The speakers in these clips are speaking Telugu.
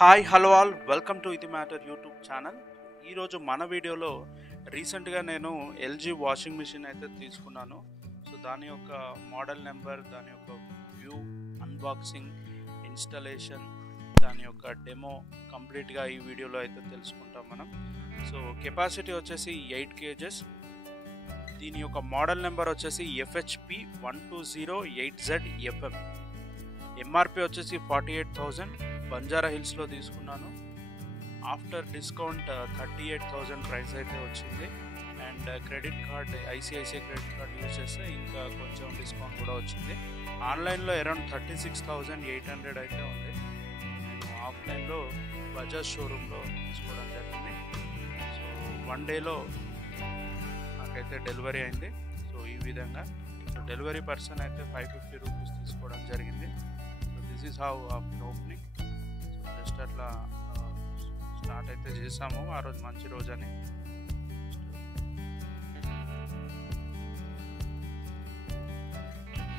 Hi hello all welcome to ఇది మ్యాటర్ యూట్యూబ్ ఛానల్. ఈరోజు మన వీడియోలో రీసెంట్గా నేను ఎల్జీ వాషింగ్ మిషన్ అయితే తీసుకున్నాను. సో దాని యొక్క మోడల్ నెంబర్, దాని యొక్క వ్యూ, అన్బాక్సింగ్, ఇన్స్టాలేషన్, దాని యొక్క డెమో కంప్లీట్గా ఈ వీడియోలో అయితే తెలుసుకుంటాం మనం. సో కెపాసిటీ వచ్చేసి 8 kgs. దీని యొక్క మోడల్ నెంబర్ వచ్చేసి FHP1208Z5M. ఎంఆర్పి వచ్చేసి 48,000. బంజారా హిల్స్లో తీసుకున్నాను. ఆఫ్టర్ డిస్కౌంట్ 38,000 ప్రైస్ అయితే వచ్చింది. And credit card, ICICI credit card use చేస్తే ఇంకా కొంచెం డిస్కౌంట్ కూడా వచ్చింది. ఆన్లైన్లో అరౌండ్ 36,800 అయితే ఉంది. నేను ఆఫ్లైన్లో బజాజ్ షోరూంలో తీసుకోవడం జరిగింది. సో 1 డేలో నాకైతే డెలివరీ అయింది. సో ఈ విధంగా డెలివరీ పర్సన్ అయితే 550 రూపీస్ తీసుకోవడం జరిగింది. So this is how after opening. Just అట్లా స్టార్ట్ అయితే చేసాము. ఆ రోజు మంచి రోజు అని.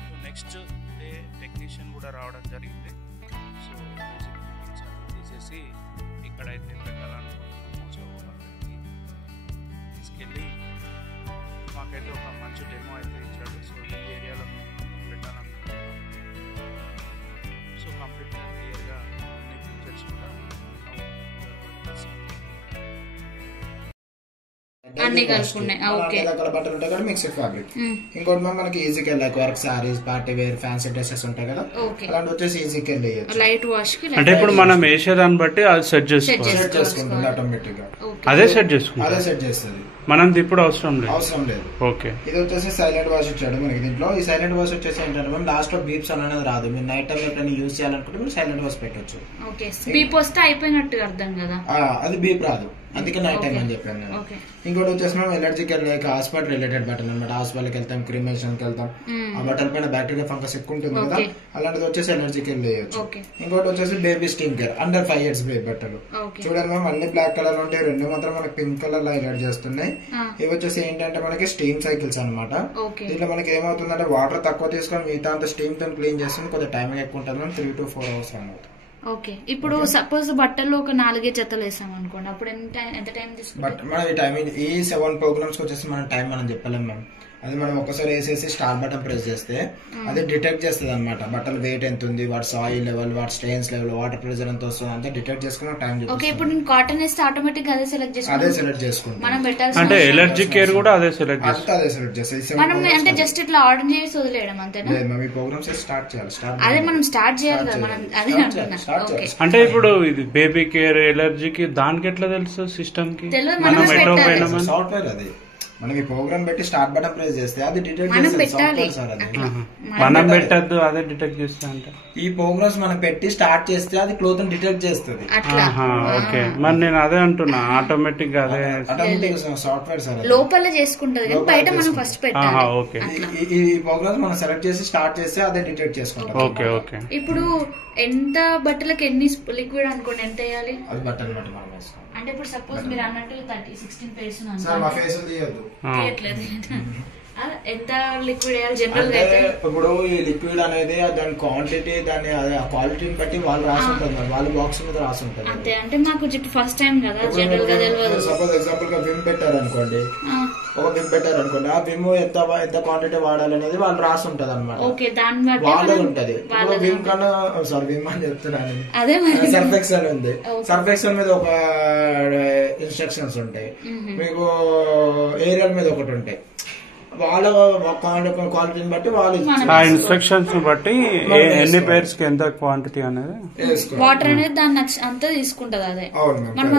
సో నెక్స్ట్ డే టెక్నీషియన్ కూడా రావడం జరిగింది. సో మ్యూజిక్ ఫిట్టింగ్స్ అన్ని తీసేసి ఇక్కడైతే పెట్టాలనుకుంటున్నాము. సో అక్కడికి తీసుకెళ్ళి మాకైతే ఒక మంచి డెమో అయితే ఇచ్చాడు. సో ఈ ఏరియాలో పెట్టాలనుకుంటున్నాము. సో కంప్లీట్గా క్లియర్గా అన్ని కలుపుకున్నాయి. బట్టలు ఉంటాయి కదా, మిక్స్డ్ ఫ్యాబ్రిక్. ఇంకోటి మనకి ఈజీ కెళ్ళి work sarees, party wear, fancy dresses ఉంటాయి కదా, అలాంటి వచ్చేసి ఈజీ కెళ్ళి లైట్ వాష్ కి. అంటే ఇప్పుడు మనం వేసేదాన్ని బట్టి అది సెట్ చేసుకుంటుంది ఆటోమేటిక్ గా. అదే సెట్ చేసుకుంటుంది, అదే సెట్ చేస్తుంది. మనం ఇప్పుడు అవసరం లేదు. ఓకే, ఇది వచ్చేసి సైలెంట్ వాష్ ఇచ్చాడు మనకి. దీంట్లో ఈ సైలెంట్ వాష్ వచ్చేసి ఏంటంటే మనం లాస్ట్ లో బీప్స్ అనేది రాదు. మీరు నైట్ టైం ఎప్పుడైనా యూజ్ చేయాలనుకుంటే మీరు సైలెంట్ వాష్ పెట్టొచ్చు. బీప్ వస్తే అయిపోయినట్టు అర్థం కదా, అది బీప్ రాదు, అందుకే నైట్ టైం అని చెప్పాను నేను. ఇంకోటి వచ్చేసి మనం ఎలర్జికల్ లైక్ హాస్పిటల్ రిలేటెడ్ బట్టలు అనమాట. హాస్పిటల్కి వెళ్తాం, క్రిమేషన్ కి వెళ్తాం, ఆ బట్టల పైన బ్యాక్టీరియా ఫంగస్ ఎక్కువ ఉంటుంది కదా, అలాంటిది వచ్చేసి ఎలర్జికల్ వేయచ్చు. ఇంకోటి వచ్చేసి baby steam care, under 5 years baby బట్టలు. చూడండి మేము అన్ని బ్లాక్ కలర్ ఉంటాయి, 2 మాత్రం మనకి పింక్ కలర్ లో హైలైట్ చేస్తున్నాయి. ఇవి వచ్చేసి ఏంటంటే మనకి స్టీమ్ సైకిల్స్ అనమాట. దీంట్లో మనకి ఏమవుతుందంటే వాటర్ తక్కువ తీసుకొని మిగతా అంత స్టీమ్ తో క్లీన్ చేస్తుంది. కొద్దిగా టైమింగ్ ఎక్కువ ఉంటుంది, 3 to 4 hours అనమాట. ఓకే, ఇప్పుడు సపోజ్ బట్టల్లో ఒక 4 జతలు వేసాం అనుకోండి, అప్పుడు ఎంత టైం తీసుకుంటాం? బట్ మన ఈ టైమింగ్ ఈ 7 ప్రోగ్రామ్స్ వచ్చేసి మనం టైం మనం చెప్పలేం మ్యామ్. అది మనం ఒకసారి వేసేసి స్టార్ట్ బటన్ ప్రెస్ చేస్తే అది డిటెక్ట్ చేస్తుంది అనమాట. బట్టలు వెయిట్ ఎంత ఉంది, వాటి సాయిల్ లెవెల్, వాటి స్టెయిన్స్ లెవెల్, వాటర్ ప్రెషర్ ఎంత వస్తుంది అంతా డిటెక్ట్ చేసుకుని టైం. ఓకే, ఇప్పుడు నేను కాటన్ వేస్తే ఆటోమేటిక్ అదే సెలెక్ట్ చేసుకుంటాం. మనం పెట్టాల్సిన అంటే ఎలర్జీ కేర్ కూడా అదే సెలెక్ట్ చేస్తాం. మనం అంటే జస్ట్ ఇట్లా ఆర్డర్ చేసి వదిలేయడం అంతేనా? మేము ఈ ప్రోగ్రామ్స్ స్టార్ట్ చేయాలి. అదే మనం స్టార్ట్ చేయాలి కదా, మనం అదే అంటున్నా. అంటే ఇప్పుడు ఇది బేబీ కేర్, ఎలర్జీకి దానికి ఎట్లా తెలుసు సిస్టమ్ కి? సాఫ్ట్వేర్ అది. మనం ఈ ప్రోగ్రామ్ పెట్టి స్టార్ట్ బటన్ ప్రెస్ చేస్తే అది డిటెక్ట్ మనం పెట్టద్దు, అదే డిటెక్ట్ చేస్తా. అంటే ఈ ప్రోగ్రామ్స్ మనం పెట్టి స్టార్ట్ చేస్తే అది క్లోత్ డిటెక్ట్ చేస్తుంది. ఓకే, మరి నేను అదే అంటున్నా, ఆటోమేటిక్ గా అదే సాఫ్ట్వేర్ సార్ లోపల చేసుకుంటది, బయట మనం ఫస్ట్ పెట్టాలి. ఓకే, ఈ ప్రోగ్రామ్స్ మనం సెలెక్ట్ చేసి స్టార్ట్ చేస్తే అదే డిటెక్ట్ చేసుకుంటాం. Okay okay. ఇప్పుడు ఎంత బట్టలకు ఎన్ని లిక్విడ్ అనుకోండి, ఎంత వేయాలి? అది బట్టలు బట్టి మనం వేస్తాం. అంటే ఇప్పుడు సపోజ్ మీరు అన్నట్టు 16 ఫేస్ ఎంత లిక్విడ్ వేయాలి జనరల్ గా అయితే? ఇప్పుడు ఈ లిక్విడ్ అనేది దాని క్వాంటిటీ, దాని క్వాలిటీని బట్టి వాళ్ళు రాసి ఉంటుంది, వాళ్ళ బాక్స్ మీద రాసి ఉంటుంది అంతే. అంటే మాకు ఫస్ట్ టైం కదా, జనరల్ గా తెలియదు. సపోజ్ ఎగ్జాంపుల్ గా విమ్ పెట్టారనుకోండి, ఒక విమ్ పెట్టారనుకోండి, ఆ విమ్ ఎంత క్వాంటిటీ వాడాలి అనేది వాళ్ళు రాసి ఉంటది అనమాట. వాళ్ళది ఉంటది. ఇప్పుడు విమ్ కన్నా విమ్ అని చెప్తున్నాను, సర్ఫ్ ఎక్సెల్ ఉంది. సర్ఫ్ ఎక్సెల్ మీద ఒక ఇన్స్ట్రక్షన్స్ ఉంటాయి, మీకు ఏరియల్ మీద ఒకటి ఉంటాయి. వాళ్ళ క్వాలిటీని బట్టి వాళ్ళు ఇన్స్ట్రక్షన్స్ బట్టి ఎన్ని పేర్స్ కి ఎంత క్వాంటిటీ అనేది వాటర్ అనేది దాన్ని అంతా తీసుకుంటది. అదే మనం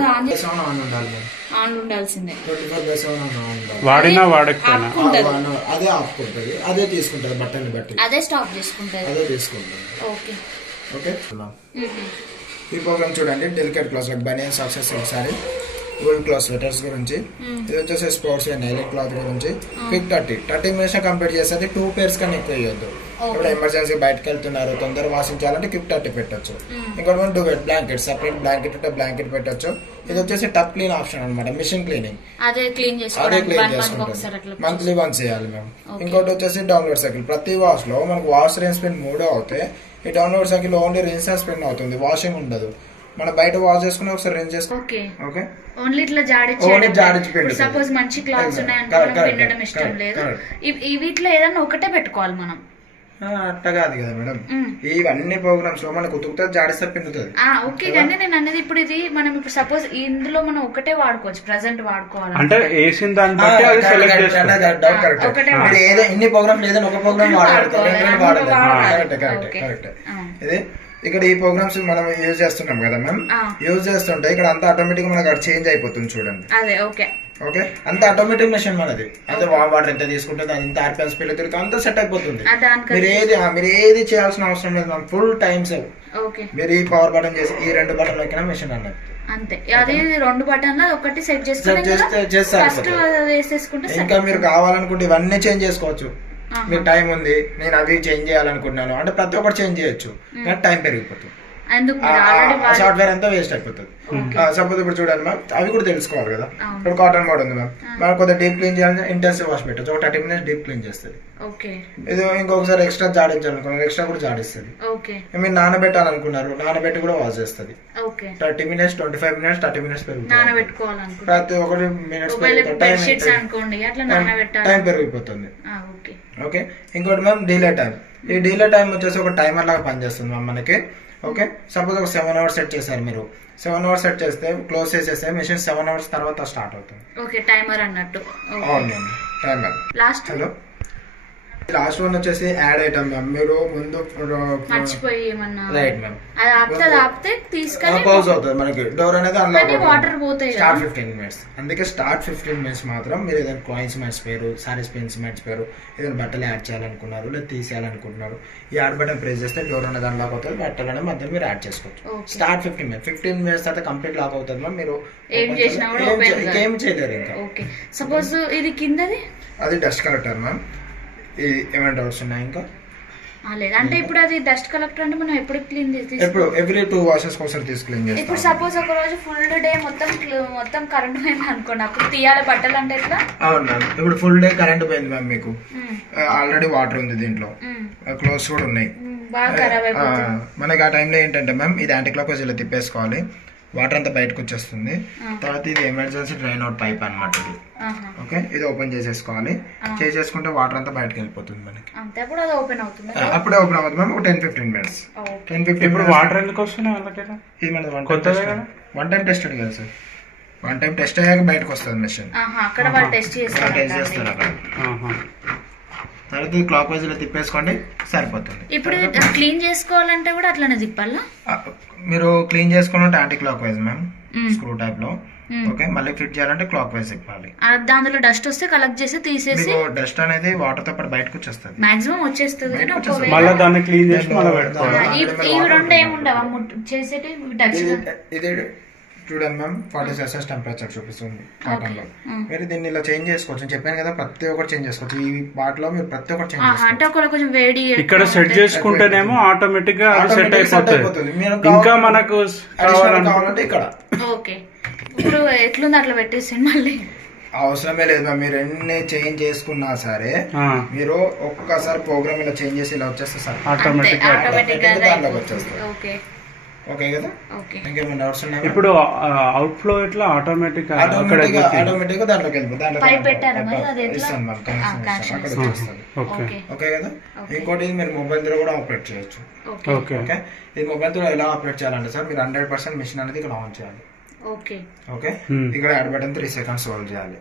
ఆన్ ఉండాల్సిందే, వాడినా వాడకపోయినా అదే ఆపుకుంటది, అదే తీసుకుంటది, బట్టని బట్టి అదే స్టాప్ చేసుకుంటది, అదే తీసుకుంటది. Okay okay. ఈ ప్రోగ్రామ్ చూడండి, డెలికేట్ క్లాస్ లైక్ బనియన్ సాక్సెస్ ఒకసారి గోల్డ్ క్లాత్ స్వెటర్స్ గురించి, ఇది వచ్చేసి స్పోర్ట్స్ అండ్ నైలెట్ క్లాత్ గురించి. క్విక్ 30 మినిట్స్ కంప్లీట్ చేస్తే 2 pairs కన్నా ఎక్కువ వేయొద్దు. ఇప్పుడు ఎమర్జెన్సీ బయటకు వెళ్తున్నారు, తొందర వాషింగ్ చేయాలంటే క్విక్ 30 పెట్టొచ్చు. ఇంకోటి మనం డూవెట్ బ్లాంకెట్, సపరేట్ బ్లాంకెట్ ఉంటే బ్లాంకెట్ పెట్టొచ్చు. ఇది వచ్చేసి టప్ క్లీన్ ఆప్షన్ అనమాట, మిషన్ క్లీనింగ్, అదే క్లీన్ చేసుకుంటాం. మంత్లీ వన్స్ చేయాలి మేము. ఇంకోటి వచ్చేసి డౌన్లోడ్ సైకిల్. ప్రతి వాష్ లో మనకు వాష్ రిన్స్ స్పిన్ 3 అవుతాయి. ఈ download cycle only rinse and spin అవుతుంది, వాషింగ్ ఉండదు. మనం బయట వాష్ చేసుకుని ఒకసారి రేంజ్ చేసుకో. ఓకే ఓన్లీ ఇట్లా జాడించి సపోజ్ మంచి క్లాత్స్ ఉన్నాయనుకో పిండడం ఇష్టం లేదు, వీటిలో ఏదన్నా ఒకటే పెట్టుకోవాలి మనం. అట్లా కాదు కదా మేడం, ఇవన్నీ ప్రోగ్రామ్స్ లో మనకు ఉతుకుతా జాడిస్తే పిండుతుంది. ఓకే కానీ నేను అనేది ఇప్పుడు ఇది మనం ఇప్పుడు సపోజ్ ఇందులో మనం ఒకటే వాడుకోవచ్చు, ప్రెసెంట్ వాడుకోవాలి అంటే వేసిన దాన్ని బట్టి అది సెలెక్ట్ చేసుకోవాలి. ఎన్ని ప్రోగ్రామ్స్ లేదని ఒక ప్రోగ్రామ్ వాడాలి. కరెక్ట్. ఇది ఇక్కడ ఈ ప్రోగ్రామ్స్ మనం యూజ్ చేస్తున్నాం కదా మ్యామ్, యూజ్ చేస్తుంటే ఇక్కడ అంతా ఆటోమేటిక్ మనకు అక్కడ చేంజ్ అయిపోతుంది చూడండి. ఓకే అంత ఆటోమేటిక్ మెషిన్ మనది, అంత వాటర్ ఎంత తీసుకుంటుంది, అంత ఆర్పిఎం స్పీడ్ తిరుగుతుంది, అంతా సెట్ అయిపోతుంది. మీరు ఏది చేయాల్సిన అవసరం లేదు మ్యామ్, ఫుల్ టైం సేవ్. మీరు ఈ పవర్ బటన్ చేసి ఈ 2 బటన్ ఎక్కిన మెషిన్ అన్నది అంతే. అది 2 బటన్లు ఒకటి సెట్ చేసేసుకుంటే ఇంకా మీరు కావాలనుకుంటే ఇవన్నీ చేంజ్ చేసుకోవచ్చు. మీకు టైం ఉంది, నేను అవి చేంజ్ చేయాలనుకుంటున్నాను అంటే ప్రతి ఒక్కటి చేంజ్ చేయొచ్చు, కానీ టైం పెరిగిపోతుంది, సాఫ్ట్వేర్ అంతా వేస్ట్ అయిపోతుంది. సపోజ్ ఇప్పుడు చూడండి మ్యామ్, అవి కూడా తెలుసుకోవాలి కదా. ఇప్పుడు కాటన్ మోడ్ ఉంది మ్యామ్, మనం కొద్దిగా డీప్ క్లీన్ చేయాలంటే ఇంటెన్సివ్ వాష్ పెట్టచ్చు, ఒక 30 minutes డీప్ క్లీన్ చేస్తుంది. ఇది ఇంకొకసారి ఎక్స్ట్రా జాడించాలనుకున్నారు, ఎక్స్ట్రా కూడా జాడిస్తుంది. మీరు నానబెట్టాలనుకున్నారు, నానబెట్టి కూడా వాష్ చేస్తుంది. 30 minutes 25 minutes 30 minutes పెరుగుతుంది, ప్రతి ఒక్కటి మినిట్స్ టైం పెరిగిపోతుంది. ఓకే ఇంకోటి మ్యామ్ డీలే టైం. ఈ డీలే టైం వచ్చేసి ఒక టైమర్ లాగా పనిచేస్తుంది మ్యామ్ మనకి. ఓకే సపోజ్ ఒక 7 hours సెట్ చేశారు మీరు, 7 hours సెట్ చేస్తే క్లోజ్ చేసేస్తే మెషిన్ 7 hours తర్వాత స్టార్ట్ అవుతుంది. టైమర్ అన్నట్టు. అవును టైమర్. హలో లాస్ట్ వన్ వచ్చేసి యాడ్ ఐటమ్ మ్యామ్. మీరు ముందు మర్చిపోయి రైట్ మ్యామ్ పౌజ్ అవుతుంది మనకి, డోర్ అనేది స్టార్ట్ 15 minutes. అందుకే స్టార్ట్ 15 minutes మాత్రం మీరు ఏదైనా కాయిన్స్ మర్చిపోయారు, సారీస్ పెన్స్ మర్చిపోయారు, ఏదైనా బట్టలు యాడ్ చేయాలనుకున్నారు లేదా తీసేయాలనుకుంటున్నారు, ఈ యాడ్ బటన్ ప్రెస్ చేస్తే డోర్ అనేది అన్లాక్ అవుతుంది, బట్టలు అనేది మధ్యలో మీరు యాడ్ చేసుకోవచ్చు. స్టార్ట్ 15 minutes తర్వాత కంప్లీట్ లాక్ అవుతుంది మ్యామ్. మీరు ఏం చేయలేరు ఇంకా. సపోజ్ ఇది కిందది అది డస్ట్ కలెక్టర్ మ్యామ్. ఏమైనా డౌట్స్ ఉన్నాయి ఇంకా? అంటే ఇప్పుడు అది డస్ట్ కలెక్టర్ అంటే మనం ఎప్పుడు క్లీన్ చేసి ఎవ్రీ 2 washes ఒకసారి తీసి క్లీన్ చేస్తాం. ఇప్పుడు సపోజ్ ఒక రోజు ఫుల్ డే మొత్తం కరెంట్ పోయింది అనుకోండి, అప్పుడు తీయాలి బట్టలు అంటే ఎట్లా? అవును మ్యామ్, ఇప్పుడు ఫుల్ డే కరెంట్ పోయింది మ్యామ్, మీకు ఆల్రెడీ వాటర్ ఉంది దీంట్లో, క్లోత్స్ కూడా ఉన్నాయి, మనకి ఆ టైంలో ఏంటంటే మ్యామ్ ఇది యాంటీ క్లాక్ వైజ్ ఇలా తిప్పేసుకోవాలి, వాటర్ అంతా బయటకు వచ్చేస్తుంది. తర్వాత ఇది ఎమర్జెన్సీ డ్రైన్ అవుట్ పైప్ అనమాట ఇది. ఓకే ఇది ఓపెన్ చేసేసుకోవాలి, చేసేసుకుంటే వాటర్ అంతా బయటకు వెళ్ళిపోతుంది మనకి, అప్పుడే ఓపెన్ అవుతుంది మ్యామ్. ఒక 10-15 minutes. 10-15 ఇప్పుడు వాటర్ ఎందుకు వస్తున్నాయి? ఇది మనది వన్ టైం టెస్టెడ్ కదా సార్, వన్ టైం టెస్ట్ అయ్యాక బయటకు వస్తుంది మెషిన్. టెస్ట్ చేస్తారు అక్కడ. తర్వాత క్లాక్ వైజ్ లో తిప్పేసుకోండి సరిపోతుంది. ఇప్పుడు క్లీన్ చేసుకోవాలంటే కూడా అట్లానే తిప్పాలా? మీరు క్లీన్ చేసుకోవాలంటే anti clock wise ma'am, screw type లో. ఓకే మళ్ళీ ఫిట్ చేయాలంటే క్లాక్ వైజ్ తిప్పాలి. దానిలో డస్ట్ వస్తే కలెక్ట్ చేసి తీసేసి, డస్ట్ అనేది వాటర్ తో పాటు బయటకు వచ్చేస్తుంది, మాక్సిమం వచ్చేస్తుంది. మళ్ళీ దాన్ని క్లీన్ చేసి మళ్ళీ పెట్టుకోవాలి. ఇవి రెండు ఏముండవా చేసేటి? ఇది చూడండి మ్యామ్ 40°C టెంపరేచర్ చూపిస్తుంది కాటన్ లో. మీరు దీన్ని ఇలా చేంజ్ చేసుకోవచ్చు, చెప్పాను కదా ప్రతి ఒక్కటి చేంజ్ చేసుకోవచ్చు. ఈ వాటిలో మీరు ప్రతి ఒక్కటి చేంజ్ చేసుకోవచ్చు. అంటే కొంచెం వేడి ఇక్కడ సెట్ చేసుకుంటేనేమో ఆటోమేటిక్ గా అది సెట్ అయిపోతుంది. ఇంకా మనకు కావాలంటే ఇక్కడ. ఓకే ఇప్పుడు ఎట్లుంది అట్లా పెట్టేసి మళ్ళీ అవసరమే లేదు మ్యామ్. మీరు ఎన్ని చేంజ్ చేసుకున్నా సరే మీరు ఒక్కసారి ప్రోగ్రామ్ ఇలా చేంజ్ చేసి ఇలా వచ్చేస్తే సార్ ఆటోమేటిక్ దాంట్లోకి వచ్చేస్తుంది. ఓకే కదా, ఇంకేమైనా డౌట్స్ ఉన్నాయి? ఇప్పుడు అవుట్ ఫ్లో ఎట్లా ఆటోమేటిక్ గా దాంట్లోకి వెళ్ళిపోతుంది. ఓకే కదా. ఇంకోటి మీరు మొబైల్ ద్వారా కూడా ఆపరేట్ చేయొచ్చు. ఓకే ఇది మొబైల్ ద్వారా ఎలా ఆపరేట్ చేయాలంటే సార్, మీరు 100% మిషన్ అనేది ఇక్కడ ఆన్ చేయాలి. ఓకే ఇక్కడ యాడ్ బటన్ 3 seconds హోల్డ్ చేయాలి.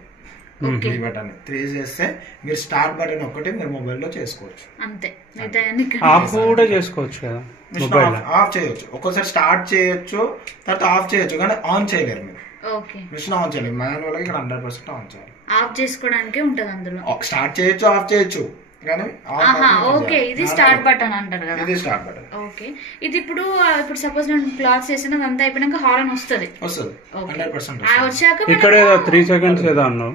ఈ బటన్ 3 చేస్తే మీరు స్టార్ట్ బటన్ ఒక్కటి మీరు మొబైల్ లో చేసుకోవచ్చు, అంతే. ఆఫ్ కూడా చేసుకోవచ్చు కదా, ఆఫ్ చేయొచ్చు. ఒక్కోసారి స్టార్ట్ చేయొచ్చు, తర్వాత ఆఫ్ చేయొచ్చు, కానీ ఆన్ చేయలేరు మీరు. మిషన్ ఆన్ చేయలేరు, మాన్యువల్ గా ఇక్కడ 100% ఆన్ చేయాలి. ఆఫ్ చేసుకోవడానికి ఉంటది అందులో. స్టార్ట్ చేయొచ్చు, ఆఫ్ చేయొచ్చు, కానీ ఓకే ఇది స్టార్ట్ బటన్ అంటారు కదా, ఇది స్టార్ట్ బటన్. ఓకే ఇది ఇప్పుడు సపోజ్ నేను క్లాత్ చేసిన అంతా అయిపోయినాక హారన్ వస్తుంది 100%. వచ్చాక ఇక్కడ 3 seconds ఏదో అన్నావు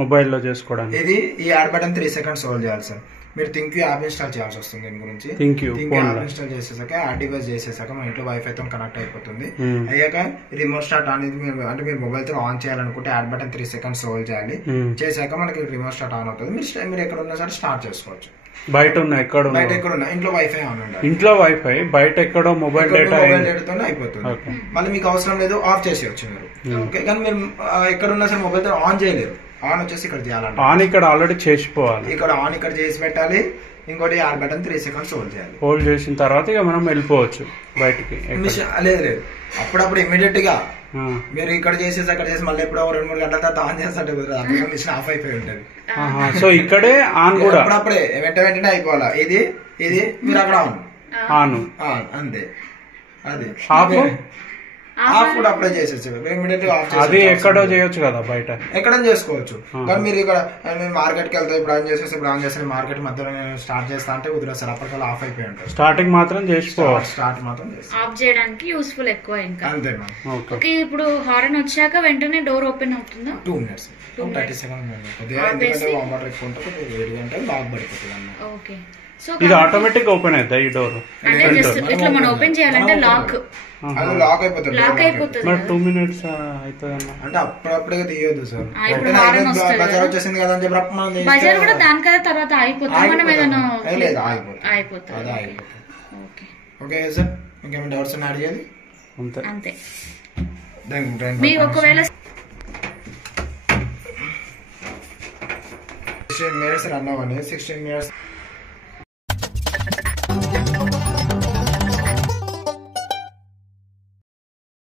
మొబైల్ లో చేసుకోవడానికి. ఇది ఈ యాడ్ బటన్ 3 seconds హోల్డ్ చేయాలి సార్. మీరు థింక్ యాప్ ఇన్స్టాల్ చేయాల్సి వస్తుంది. దీని గురించి థింక్ యాప్ ఇన్స్టాల్ చేసేసాక ఆ డివైస్ చేసేసాక మా ఇంట్లో వైఫై తో కనెక్ట్ అయిపోతుంది. అయ్యాక రిమోట్ స్టార్ట్ అనేది అంటే మీరు మొబైల్ తో ఆన్ చేయాలనుకుంటే యాడ్ బటన్ 3 seconds హోల్డ్ చేయాలి. చేశాక మనకి రిమోట్ స్టార్ట్ ఆన్ అవుతుంది. మీరు ఎక్కడ ఉన్నా సరే స్టార్ట్ చేసుకోవచ్చు. బయట ఎక్కడ ఇంట్లో వైఫై ఆన్ ఉండాలి. ఇంట్లో వైఫై, బయట ఎక్కడో మొబైల్ డేటాతో అయిపోతుంది. మళ్ళీ మీకు అవసరం లేదు ఆఫ్ చేసేయచ్చు మీరు. ఓకే, కానీ మీరు ఎక్కడ ఉన్నా సరే మొబైల్ తో ఆన్ చేయలేరు. ఆన్ వచ్చేసి ఇక్కడ చేయాలంటే ఆన్ ఇక్కడ ఆల్రెడీ చేసిపోవాలి. ఇక్కడ ఆన్ ఇక్కడ చేసి పెట్టాలి. ఇంకోటి యాడ్ బటన్ 3 seconds హోల్డ్ చేయాలి. హోల్డ్ చేసిన తర్వాత ఇక మనం వెళ్ళిపోవచ్చు బయటికి. లేదు అప్పుడప్పుడు ఇమీడియట్ గా మీరు ఇక్కడ చేసేసి అక్కడ చేసి మళ్ళీ ఎప్పుడో 2-3 గంటల తర్వాత ఆన్ చేస్తే కుదరదు. మిషన్ ఆఫ్ అయిపోయి ఉంటది. సో ఇక్కడే ఆన్ కూడా అప్పుడప్పుడే వెంటనే అయిపోవాలా. ఇది మీరు అక్కడ ఆన్ అంతే. అది ఆఫ్ కూడా అప్లై చేసేసి అది ఎక్కడో చేయొచ్చు కదా, బయట ఎక్కడ చేసుకోవచ్చు. కానీ మీరు ఇక్కడ మార్కెట్ కి వెళ్తే ఇప్పుడు ఆన్ చేసేసి ఇప్పుడు ఆన్ చేస్తే మార్కెట్ మధ్యలో స్టార్ట్ చేస్తా అంటే కుదరదు సార్. అప్పటికల్లా ఆఫ్ అయిపోయి ఉంటారు. స్టార్టింగ్ మాత్రం చేసుకోవాలి. స్టార్ట్ మాత్రం ఆఫ్ చేయడానికి యూస్ఫుల్ ఎక్కువ. ఇంకా అంతే. ఓకే, ఇప్పుడు హారన్ వచ్చాక వెంటనే డోర్ ఓపెన్ అవుతుందా? 2 minutes 30 seconds. ఎందుకంటే వాటర్ ఎక్కువ ఉంటుంది, వేడి అంటే లాక్ పడిపోతుంది అన్నమాట. ఓకే, ఇది ఆటోమేటిక్ ఓపెన్ అవుతుంది ఈ డోర్. ఇట్లా మనం ఓపెన్ చేయాలంటే లాక్ అయిపోతుంది. 2 minutes అవుతుంది అంటే అప్పుడప్పుడే తీయొద్దు సార్. వచ్చేసింది కదా అని చెప్పి బజార్ కూడా దానికన్నా తర్వాత అయిపోతుంది. మనం ఏదైనా అయిపోతుంది. ఓకే సార్, ఇంకేమైనా డౌట్స్ యాడ్ చేయాలి? అంతే. మీరు ఒకవేళ 16 minutes రన్ అవ్వండి. 16 minutes